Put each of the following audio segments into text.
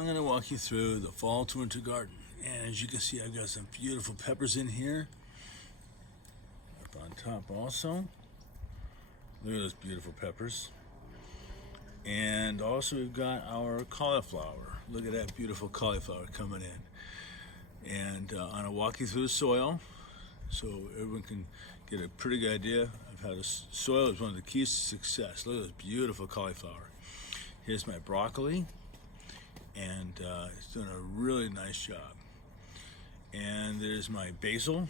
I'm going to walk you through the fall to winter garden. And as you can see, I've got some beautiful peppers in here. Up on top also. Look at those beautiful peppers. And also we've got our cauliflower. Look at that beautiful cauliflower coming in. And I'm going to walk you through the soil so everyone can get a pretty good idea of how the soil is one of the keys to success. Look at this beautiful cauliflower. Here's my broccoli, and it's doing a really nice job. And there's my basil,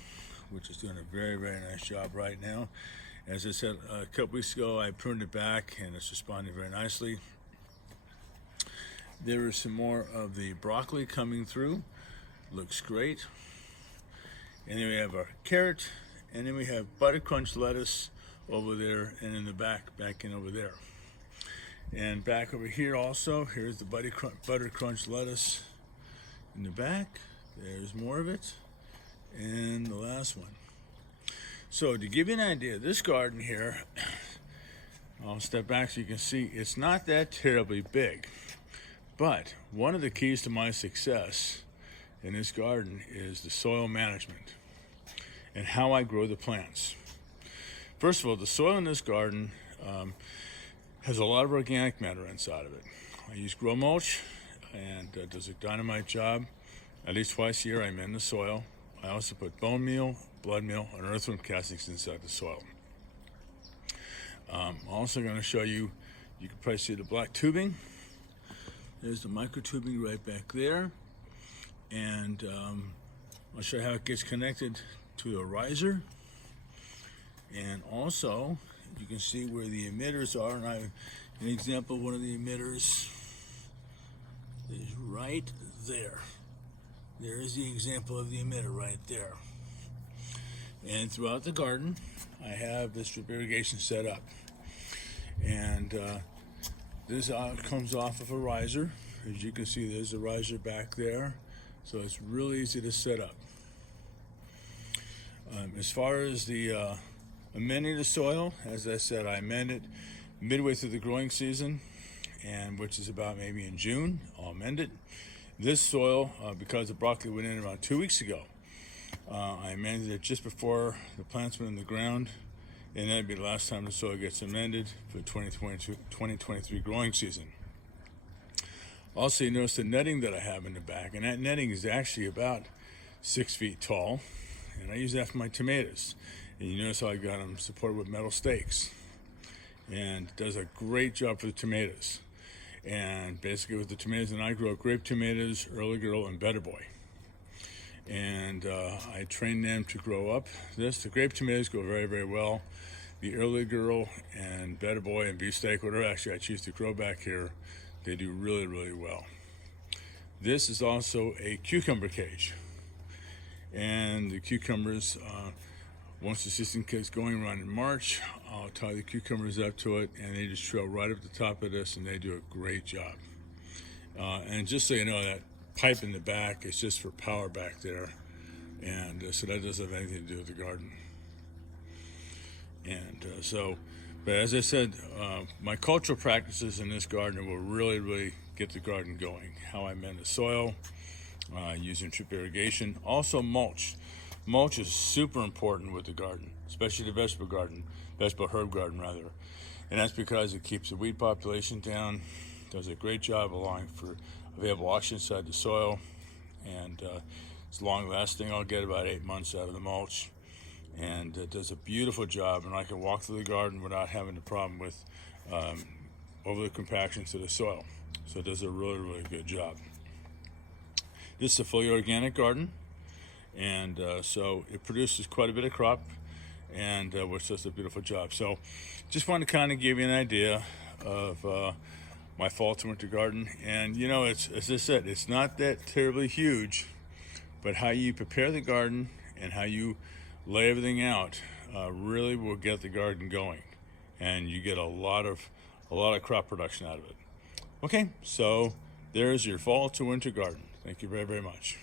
which is doing a very, very nice job right now. As I said a couple weeks ago, I pruned it back and it's responding very nicely. There is some more of the broccoli coming through. Looks great. And then we have our carrot, and then we have butter crunch lettuce over there, and in the back in over there. And back over here also, here's the butter crunch lettuce in the back. There's more of it. And the last one. So to give you an idea, this garden here, I'll step back so you can see, it's not that terribly big. But one of the keys to my success in this garden is the soil management and how I grow the plants. First of all, the soil in this garden has a lot of organic matter inside of it. I use grow mulch, and it does a dynamite job. At least twice a year I amend the soil. I also put bone meal, blood meal, and earthworm castings inside the soil. I'm also going to show you, you can probably see the black tubing. There's the micro tubing right back there. And I'll show you how it gets connected to a riser. And also, you can see where the emitters are. And an example of one of the emitters is right there. There is the example of the emitter right there. And throughout the garden, I have this drip irrigation set up. And this comes off of a riser. As you can see, there's a riser back there. So it's really easy to set up. As far as the amending the soil, as I said, I amend it midway through the growing season, and which is about maybe in June. I'll amend it. This soil, because the broccoli went in around 2 weeks ago, I amended it just before the plants went in the ground, and that'd be the last time the soil gets amended for the 2023 growing season. Also, you notice the netting that I have in the back, and that netting is actually about 6 feet tall, and I use that for my tomatoes. And you notice how I got them supported with metal stakes, and it does a great job for the tomatoes. And basically with the tomatoes, and I grow grape tomatoes, early girl, and better boy. And I train them to grow up this. The grape tomatoes go very, very well. The early girl and better boy and beefsteak, whatever actually I choose to grow back here, they do really, really well. This is also a cucumber cage. And the cucumbers, once the season gets going around in March, I'll tie the cucumbers up to it, and they just trail right up the top of this, and they do a great job. And just so you know, that pipe in the back is just for power back there, and so that doesn't have anything to do with the garden. And but as I said, my cultural practices in this garden will really, really get the garden going. How I amend the soil, using drip irrigation. Also mulch. Mulch is super important with the garden, especially the vegetable herb garden rather. And that's because it keeps the weed population down, does a great job allowing for available oxygen inside the soil, and it's long lasting. I'll get about 8 months out of the mulch, and it does a beautiful job, and I can walk through the garden without having a problem with overly compaction to the soil. So it does a really, really good job. This is a fully organic garden, and so it produces quite a bit of crop, and which does a beautiful job. So just want to kind of give you an idea of my fall to winter garden. And you know, it's, as I said, it's not that terribly huge, but how you prepare the garden and how you lay everything out really will get the garden going, and you get a lot of crop production out of it. Okay, so there's your fall to winter garden. Thank you very, very much.